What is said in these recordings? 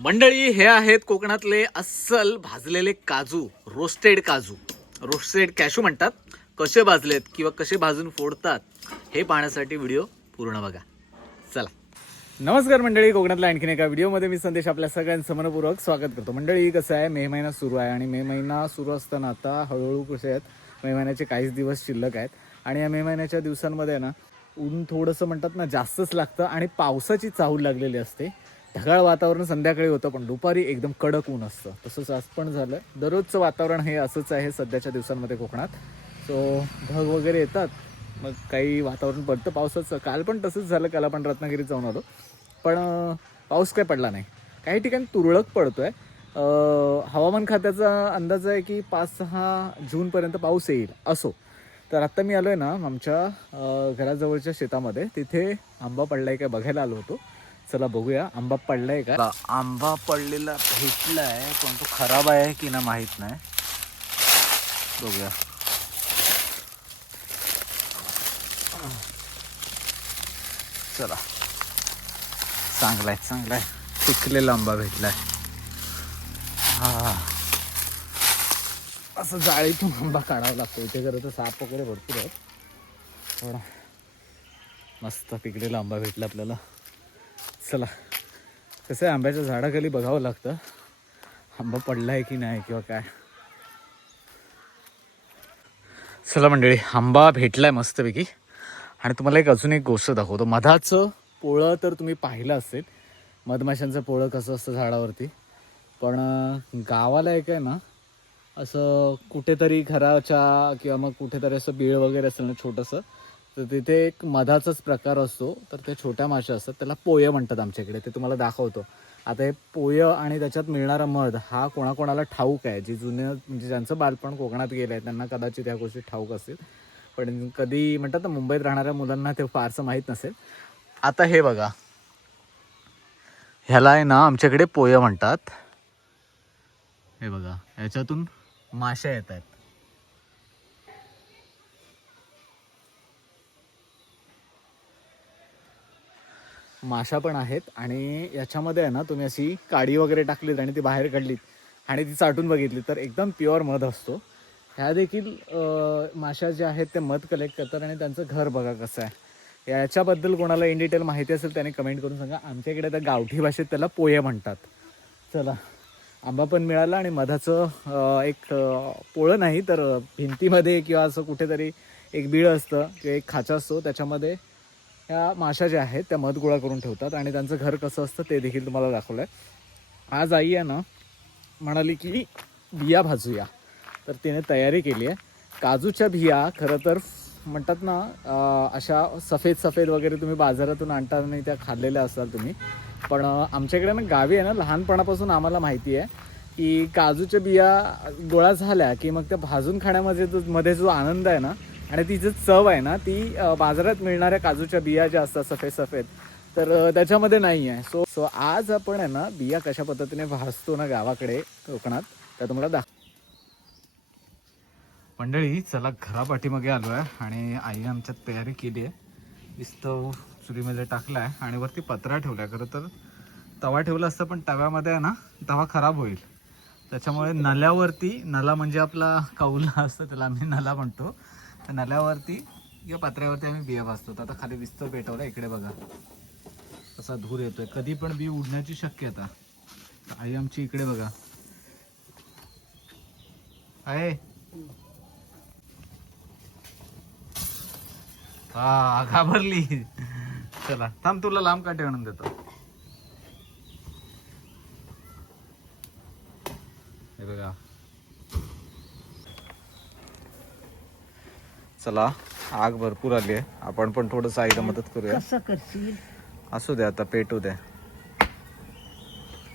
मंडळी, हे आहेत कोकणातले अस्सल भाजलेले काजू, रोस्टेड काजू, रोस्टेड कॅशू म्हणतात. कसे भाजलेत किंवा कसे भाजून फोडतात हे पाहण्यासाठी व्हिडिओ पूर्ण बघा. चला. नमस्कार मंडळी, कोकणातल्या आणखीन एका व्हिडिओमध्ये मी संदेश आपल्या सगळ्यांचं मनपूर्वक स्वागत करतो. मंडळी, कसं आहे, मे महिना सुरू आहे आणि मे महिना सुरू असताना आता हळूहळू कसे आहेत, मे महिन्याचे काहीच दिवस शिल्लक आहेत आणि या मे महिन्याच्या दिवसांमध्ये ना ऊन थोडंसं म्हणतात ना जास्तच लागतं आणि पावसाची चाहूल लागलेली असते. ढगाळ वातावरण संध्याकाळी होतं पण दुपारी एकदम कडक ऊन असतं. तसंच आज पण झालं. दररोजचं वातावरण हे असंच आहे सध्याच्या दिवसांमध्ये कोकणात. सो ढग वगैरे येतात, मग काही वातावरण पडतं पावसाचं. काल पण तसंच झालं, काल आपण रत्नागिरीत जाऊन आलो पण पाऊस काय पडला नाही. काही ठिकाणी तुरळक पडतो आहे. हवामान खात्याचा अंदाज आहे की 5-6 जूनपर्यंत पाऊस येईल असो. तर आत्ता मी आलो आहे ना आमच्या घराजवळच्या शेतामध्ये. तिथे आंबा पडला आहे काय बघायला आलो होतो. चला बघूया आंबा पडलाय का. आंबा पडलेला भेटलाय पण तो खराब आहे की ना माहित नाही. बघूया. चला, चांगलाय चांगलाय, पिकलेला आंबा भेटलाय. हा, असं जाळीतून आंबा काढावा लागतो. इथे खरं तर साप वगैरे भरपूर आहेत. थोडा मस्त पिकलेला आंबा भेटला आपल्याला. चला, कसं आहे, आंब्याच्या झाडाखाली बघावं लागतं आंबा पडला आहे की नाही किंवा काय. चला मंडळी, आंबा भेटलाय मस्तपैकी. आणि तुम्हाला अजून एक गोष्ट दाखवतो. मधाचं पोळं तर तुम्ही पाहिलं असेल, मधमाशांचं पोळं कसं असतं झाडावरती. पण गावाला एक आहे ना, असं कुठेतरी घराच्या किंवा मग कुठेतरी असं बीळ वगैरे असेल ना छोटंसं, तर तिथे एक मधाचाच प्रकार असतो. तर ते छोट्या माशा असतात, त्याला पोयं म्हणतात आमच्याकडे. ते तुम्हाला दाखवतो. आता हे पोयं आणि त्याच्यात मिळणारा मध हा कोणाकोणाला ठाऊक आहे. जी जुन्या म्हणजे ज्यांचं बालपण कोकणात गेलं आहे त्यांना कदाचित ह्या गोष्टी ठाऊक असतील. पण कधी म्हणतात ना मुंबईत राहणाऱ्या मुलांना ते फारसं माहीत नसेल. आता हे बघा, ह्याला आहे ना आमच्याकडे पोयं म्हणतात. हे बघा, ह्याच्यातून माशा येत आहेत. माशा पण आहेत आणि याच्यामध्ये आहे ना तुम्ही अशी काडी वगैरे टाकलीत आणि ती बाहेर काढलीत आणि ती चाटून बघितली तर एकदम प्युअर मध असतो. ह्या देखील माशा ज्या आहेत ते मध कलेक्ट करतात आणि त्यांचं घर बघा कसं आहे. याच्याबद्दल कोणाला इन डिटेल माहिती असेल त्याने कमेंट करून सांगा. आमच्याकडे त्या गावठी भाषेत त्याला पोये म्हणतात. चला, आंबा पण मिळाला आणि मधाचं एक पोळं नाही तर भिंतीमध्ये किंवा असं कुठेतरी एक बीळ असतं किंवा एक खाचा असतो, त्याच्यामध्ये ह्या माशा ज्या आहेत त्या मध गोळा करून ठेवतात आणि त्यांचं घर कसं असतं ते देखील तुम्हाला दाखवलं आहे. आज आई आहे ना म्हणाली की बिया भाजूया, तर तिने तयारी केली आहे. काजूच्या बिया खरं तर म्हणतात ना अशा सफेद सफेद वगैरे तुम्ही बाजारातून आणता आणि त्या खाल्लेल्या असतात तुम्ही. पण आमच्याकडे ना गावी आहे ना लहानपणापासून आम्हाला माहिती आहे की काजूच्या बिया गोळा झाल्या की मग त्या भाजून खाण्यामध्ये जो आनंद आहे ना आणि ती जी चव आहे ना ती बाजारात मिळणाऱ्या काजूच्या बिया ज्या असतात सफेद सफेद, तर त्याच्यामध्ये नाही आहे. सो आज आपण आहे ना बिया कशा पद्धतीने भाजतो ना गावाकडे कोकणात त्या तुम्हाला मंडळी. चला, घरापाठीमागे आलो आहे आणि आई आमच्यात तयारी केली आहे. नुसतं चुलीमध्ये टाकला आहे आणि वरती पत्रा ठेवला आहे. खरं तर तवा ठेवला असतं पण तव्यामध्ये आहे ना तवा खराब होईल, त्याच्यामुळे नल्यावरती, नला म्हणजे आपला कौला असतं त्याला आम्ही नला म्हणतो, तर नल्यावरती किंवा पत्र्यावरती आम्ही बिया भाजतो. आता खाली विस्तर पेटवला, इकडे बघा कसा धूर येतोय. कधी पण बी उडण्याची शक्यता. आई आमची इकडे बघा आहे. हा, घाबरली. चला थांब, तुला लांब काठी आणून देतो. हे बघा. चला, आग भरपूर आली आहे, आपण पण थोडस आईला मदत करूया. कसं करशील? असू दे, आता पेटू दे.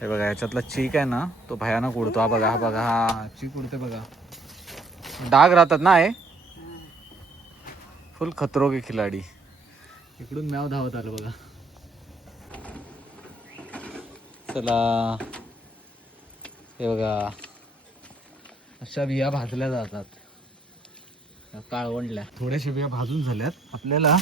हे बघा, ह्याच्यातला चीक आहे ना तो भयानक उडतो. हा बघा, हा बघा, हा चीक उडते बघा. डाग राहतात ना आहे. फुल खतरों खिलाडी. इकडून म्याव धावत आलं बघा. चला, हे बघा अशा बिया भाजल्या जातात. काळवंडल्या थोड्याशा बिया भाजून झाल्यात. आपल्याला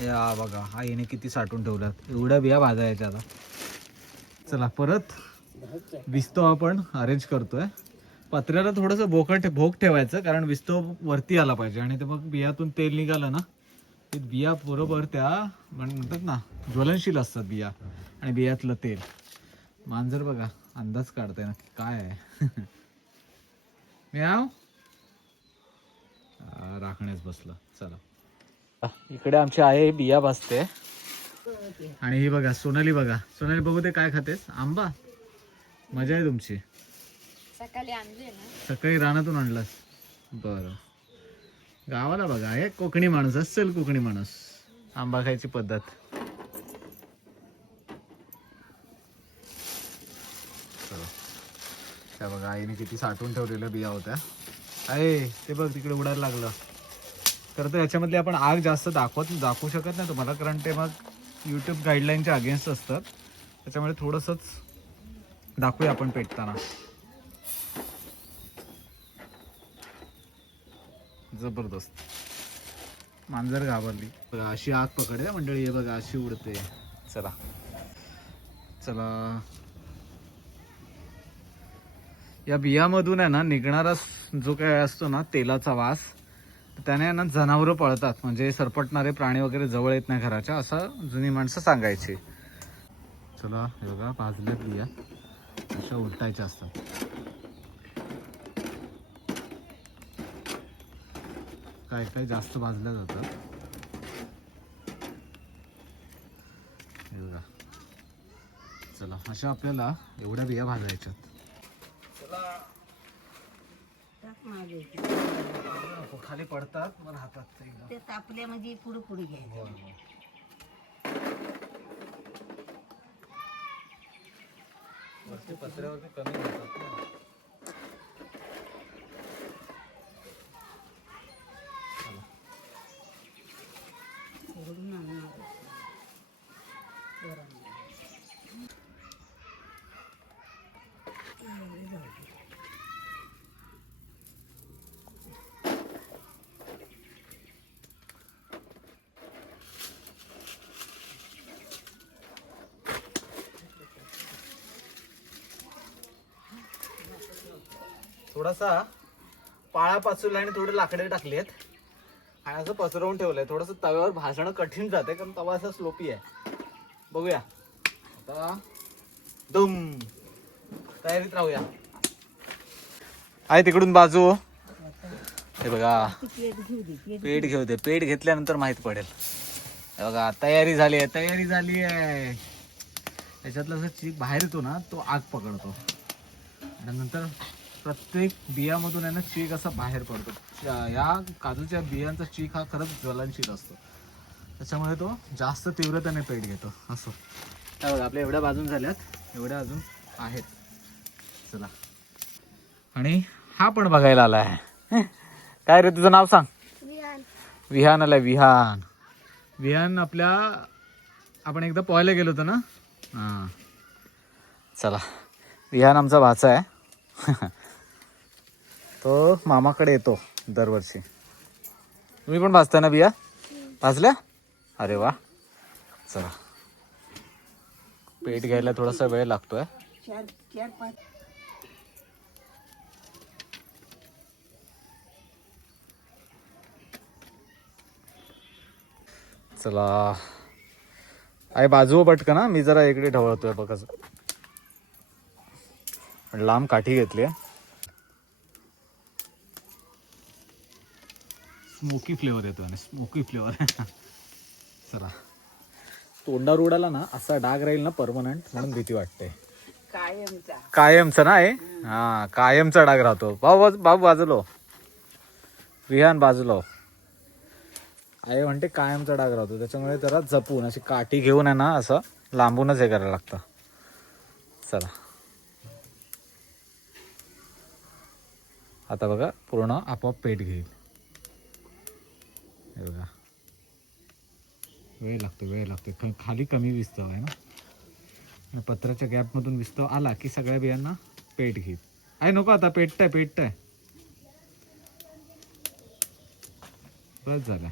या बघा आईने किती साठवून ठेवल्यात. एवढ्या बिया भाजायच्या आता. चला परत विस्तो आपण अरेंज करतोय. पत्र्याला थोडंसं भोक ठेवायचं, कारण विस्तो वरती आला पाहिजे आणि ते मग बियातून तेल निघालं ना, ते बिया बरोबर त्या म्हणतात ना ज्वलनशील असतात बिया, आणि बियातलं तेल. मांजर बघा अंदाज काढताय ना काय आहे. म्याव राखण्यास बसलं. चला इकडे आमची आहे बिया भाजते. आणि ही बघा सोनाली, बघा सोनाली बघू ते काय खातेस. आंबा, मजा आहे तुमची. सकाळी आणले ना, सकाळी रानातून आणलास. बरं, गावाला बघा हे कोकणी माणूस असेल, कोकणी माणूस आंबा खायची पद्धत. त्या बघा आईने किती साठवून ठेवलेल्या बिया होत्या. आहे ते बघ तिकडे उडायला लागलं. खरं तर याच्यामधले आपण आग जास्त दाखवू शकत नाही तुम्हाला, कारण ते मग यूट्यूब गाईडलाईनच्या अगेन्स्ट असतात. त्याच्यामुळे थोडंसंच दाखवूया आपण पेटताना. जबरदस्त. मांजर घाबरली बघा, अशी आग पकडे मंडळी. हे बघा अशी उडते. चला चला, या बियामधून आहे ना निघणारा जो काय असतो ना तेलाचा वास, त्याने ना जनावरं पळतात, म्हणजे सरपटणारे प्राणी वगैरे जवळ येत नाही घराच्या, असं जुनी माणसं सांगायची. चला हे बघा भाजल्यात बिया, अशा उलटायच्या असतात. काय काय जास्त भाजल्या जातात. हे बघा. चला अशा आपल्याला एवढ्या बिया भाजायच्यात. खाली पडतात मग हातात ते तापल्या म्हणजे पुढे पुढे घ्यायचं. पत्र्यावरती कमी होतात ना. थोडासा पाळा पाचूला आणि थोडे लाकडे टाकली आहेत आणि असं पसरवून ठेवलंय. थोडंसं तव्यावर भाजणं कठीण जाते, कारण तवा असा स्लोपी आहे. बघूया आता. दुम, तयारीत राहूया. आहे तिकडून बाजू. हे बघा पेट घेऊ दे, पेट घेतल्यानंतर माहित पडेल. हे बघा तयारी झाली आहे, तयारी झाली आहे. त्याच्यातला जो चीक बाहेर येतो ना तो आग पकडतो, आणि नंतर प्रत्येक बियामधून आहे ना चीक असा बाहेर पडतो. या काजूच्या बियांचा चीक हा खरंच ज्वलनशील असतो, त्याच्यामुळे तो जास्त तीव्रतेने पेट घेतो. असं काय बघा आपल्या एवढ्या बाजून झाल्यात, एवढ्या अजून आहेत. चला, आणि हा पण बघायला आला आहे. काय रे तुझं नाव सांग. विहान आलाय. विहान, विहान आपल्या आपण एकदा पोहायला गेलो होतो ना. हां चला, विहान आमचा भाचा आहे. तो मामाकडे येतो दरवर्षी. तुम्ही पण भाजता ना बिया? भाजल्या? अरे वा. चला, पेट घ्यायला थोडासा वेळ लागतोय. चला आहे बाजू पटकन ना, मी जरा इकडे ढवळतोय बघा. लांब काठी घेतली आहे. स्मोकी फ्लेवर येतो आणि स्मोकी फ्लेवर. चला, तोंडावर उडाला ना असा डाग राहील ना परमनंट, म्हणून भीती वाटते. कायमचा ना आहे. हा कायमचा डाग राहतो. बाबू बाजूलो, विहान बाजूलो. आई म्हणते कायमचा डाग राहतो, त्याच्यामुळे जरा जपून अशी काठी घेऊन आहे ना असं लांबूनच हे करायला लागतं. चला आता बघा पूर्ण आपोआप पेट घेईल. हे बघा वेळ लागतो. खाली कमी विस्तव आहे ना, पत्राच्या गॅपमधून विस्तव आला की सगळ्या बियांना पेट घेईल. आहे नको आता, पेटतंय. बस झालं.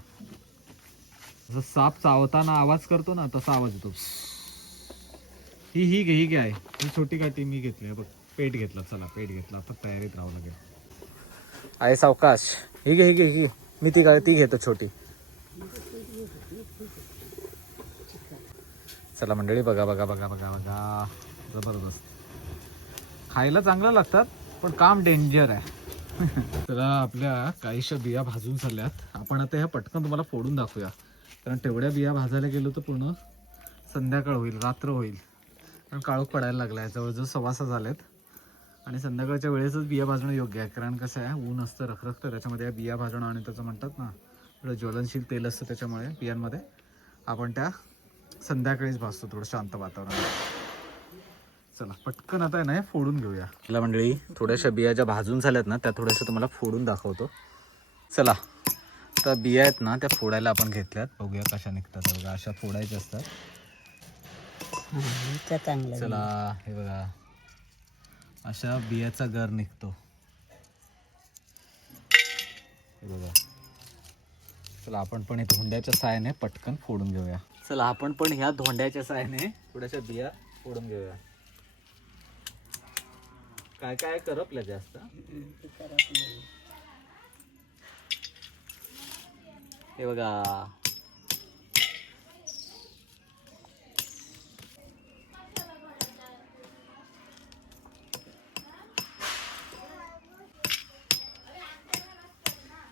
जसं साप चावताना आवाज करतो ना तसा आवाज येतो. ही घे आहे ही छोटी काठी मी घेतली बघ. पेट घेतला, चला पेट घेतला. आता तयारीत राहावं लागेल. आहे सावकाश. ही घे मी ती घेतो छोटी. चला मंडळी, बघा जबरदस्त. खायला चांगलं लागतात पण काम डेंजर आहे. तर आपल्या काहीशा बिया भाजून झाल्यात. आपण आता ह्या पटकन तुम्हाला फोडून दाखवूया, कारण तेवढ्या बिया भाजायला गेलो तर पूर्ण संध्याकाळ होईल, रात्र होईल. कारण काळोख पडायला लागला आहे, जवळजवळ 6:15 झालेत. आणि संध्याकाळच्या वेळेसच बिया भाजणं योग्य आहे, कारण कसं आहे ऊन असतं, रखरखतं त्याच्यामध्ये बिया भाजणं. आणि त्याचं म्हणतात ना थोडं ज्वलनशील तेल असतं त्याच्यामुळे बियांमध्ये. आपण त्या संध्याकाळीच भाजतो थोडं शांत वातावरण. चला पटकन आता आहे ना फोडून घेऊया. चला मंडळी, थोड्याशा बिया ज्या भाजून झाल्यात ना त्या थोड्याशा तुम्हाला फोडून दाखवतो. चला, तर बिया आहेत ना त्या फोडायला आपण घेतल्यात. बघूया कशा निघतात. बघा अशा फोडायच्या असतात. चला हे बघा, अशा बियाचा गर निघतो. हे बघा. चला आपण पण हे धोंड्याच्या साहाय्याने पटकन फोडून घेऊया. चला आपण पण ह्या धोंड्याच्या साहाय्याने थोड्याशा बिया फोडून घेऊया. काय करपल्या जास्त. हे बघा,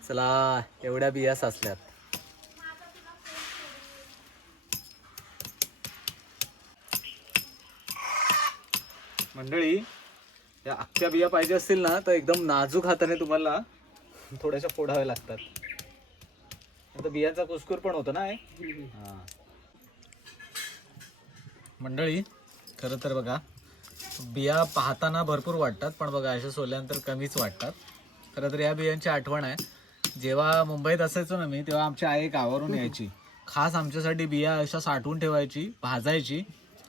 चला एवढ्या बिया साचल्यात. मंडळी, या अख्ख्या बिया पाहिजे असतील ना तर एकदम नाजूक हाताने तुम्हाला थोड्याशा फोडाव्या लागतात. आता बियांचा कुस्कूर पण होतो ना. हा मंडळी, खरं तर बघा बिया पाहताना भरपूर वाटतात, पण बघा अशा सोल्यानंतर कमीच वाटतात. खरं तर या बियांची आठवण आहे. जेव्हा मुंबईत असायचो ना मी, तेव्हा आमची आई गावावरून यायची, खास आमच्यासाठी बिया अशा साठवून ठेवायची, भाजायची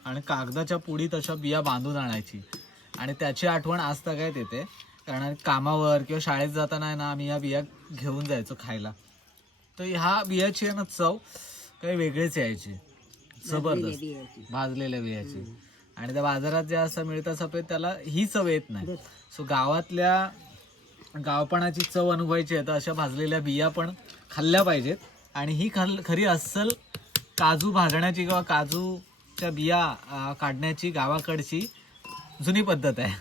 आणि कागदाच्या पुडीत अशा बिया बांधून आणायची. आणि त्याची आठवण आज तगायत येते, कारण कामावर किंवा शाळेत जाताना ना आम्ही या बिया घेऊन जायचो खायला. तर ह्या बियाची आहे ना चव काही वेगळीच यायची, जबरदस्त भाजलेल्या बियाची. आणि त्या बाजारात जे असं मिळतं सफेद त्याला ही चव येत नाही. सो गावातल्या गावपणाची चव अनुभवायची आहे तर अशा भाजलेल्या बिया पण खाल्ल्या पाहिजेत. आणि ही खरी अस्सल काजू भाजण्याची किंवा काजूच्या बिया काढण्याची गावाकडची जुनी पद्धत आहे.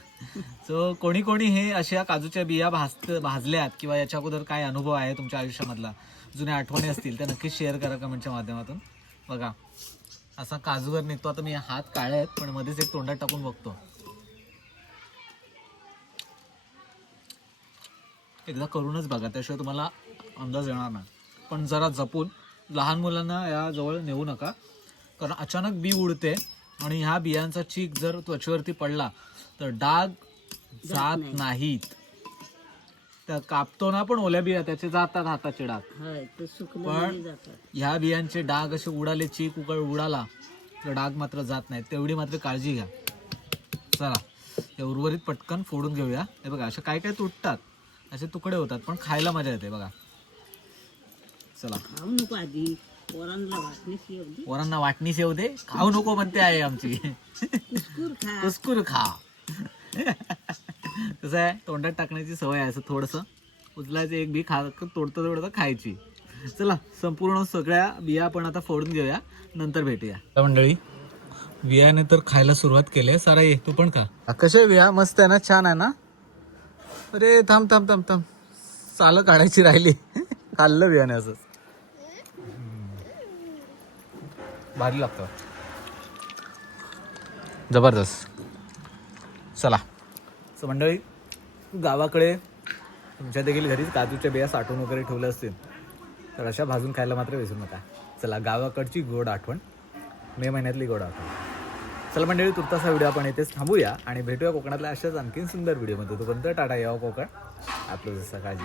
सो कोणी हे अशा काजूच्या बिया भाजल्यात किंवा याच्या अगोदर काय अनुभव आहे तुमच्या आयुष्यामधला, जुन्या आठवणी असतील तर नक्कीच शेअर करा कमेंटच्या माध्यमातून. बघा असा काजूवर निघतो. आता मी हात काळे आहेत पण मध्येच एक तोंडात टाकून बघतो. एकदा करूनच बघा, त्याशिवाय तुम्हाला अंदाज येणार नाही. पण जरा जपून, लहान मुलांना या जवळ नेऊ नका, कारण अचानक बी उडते आणि ह्या बियांचा चीक जर त्वचेवरती पडला तर डाग जात नाहीत. त्या कापतो ना पण ओल्या बिया त्याचे जातात हाताचे डाग, पण ह्या बियांचे डाग असे उडाले, चीक उडाला तर डाग मात्र जात नाहीत. तेवढी मात्र काळजी घ्या. चला हे उर्वरित पटकन फोडून घेऊया. हे बघा असे काय तुटतात, असे तुकडे होतात पण खायला मजा येते. बघा चला, खाऊ नको आधी, पोरांना वाटणीच येऊ दे. खाऊ नको म्हणते आहे आमची. कुस्कुर खा. कसं आहे, तोंडात टाकण्याची सवय आहे. असं थोडंसं उचलायचं, एक बी तोडतं खायची. चला संपूर्ण सगळ्या बिया आपण आता फोडून घेऊया, नंतर भेटूया. मंडळी, बियाने तर खायला सुरुवात केली आहे. सारा ये तू पण खा. कसे बिया मस्त आहे ना, छान आहे ना. अरे थांब थांब थांब थांब, सालं काढायची राहिली. खाल्लं बियाने असंच, भारी लागतं, जबरदस्त. चला सो मंडळी, गावाकडे तुमच्या देखील घरीच काजूच्या बिया साठवून वगैरे ठेवल्या असतील तर अशा भाजून खायला मात्र विसरू नका. चला, गावाकडची गोड आठवण, मे महिन्यातली गोड आठवण. चला मंडळी, तुर्तासा व्हिडिओ आपण इथेच थांबूया आणि भेटूया कोकणातल्या अशाच आणखीन सुंदर व्हिडिओमध्ये. तोपर्यंत टाटा, यावं कोकण, आपलं जसं काळजी.